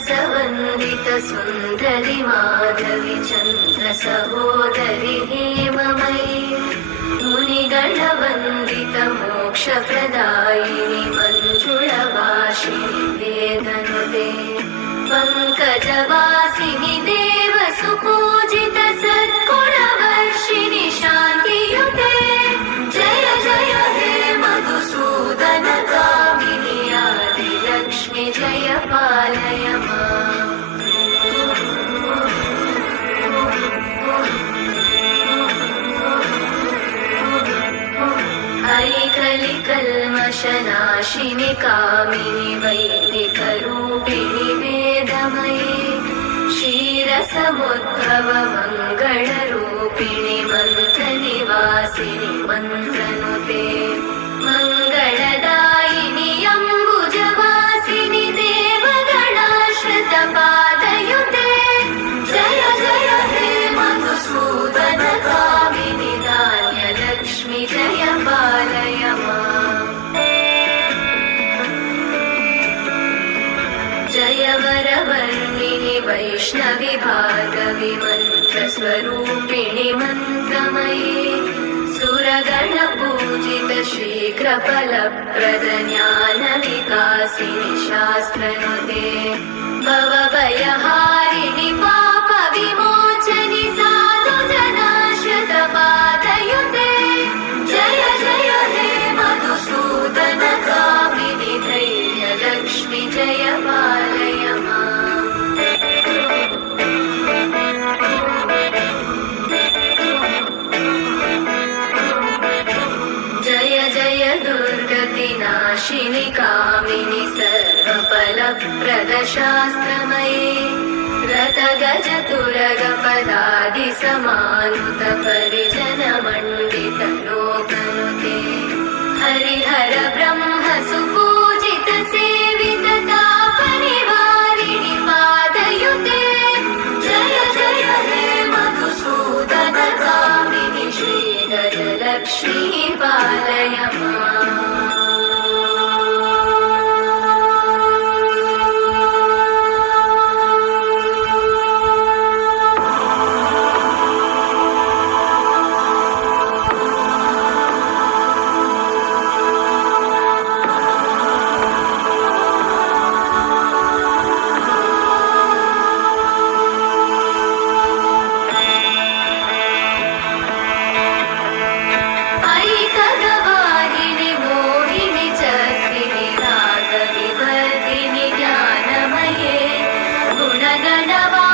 रसवन्दित सुन्दरि माधवि चन्द्र सहोदरि हेममयि मुनिगणवन्दित मोक्षप्रदायिनि मञ्जुळवासिनि वेदनुते पङ्कजवासिनि देवसुपूजित सद्गुणवर्षिणि शान्तियुते जय जय हे मधुसूदन कामिनि आदिलक्ष्मि जय पालय माम् ऐकलिकल्मषनाशिनि कामिनि वैदिकरूपिणि वेदमये क्षीरसमुद्भव मङ्गलरूपिणि मन्त्रनिवासिनि मन्त्रनुते मङ्गलदायिनि अम्बुजवासिनि देवगणाश्रित पादयुते जय जय हे मधुसूदन कामिनि धान्यलक्ष्मि जय पालय माम् जय वरवर्णिनि वैष्णवि भार्गवि मन्त्रस्वरूपिणि मन्त्रमयि सुरगणपूजित शीघ्रफलप्रद ज्ञानविकासिनि शास्त्रनुते भवभयहारिणि पापविमोचनि साधुजनाश्रित पादयुते जय जय हे मधुसूदन कामिनि धैर्यलक्ष्मि जय पालय माम् जय जय दुर्गतिनाशिनि कामिनि सर्वफलप्रद शास्त्रमयि रतगजतुरगपदादिसमानुत परिजनमण्डित लोकनुते हरिहर ब्रह्म सुपूजित सेवित तापनिवारिणि पादयुते जय जय हे मधुसूदन कामिनि श्रीगजलक्ष्मी पालय माम् ऐकगवाहिनि मोहिनि चक्रिणि रागविवर्धिनि ज्ञानमये गुणगणवा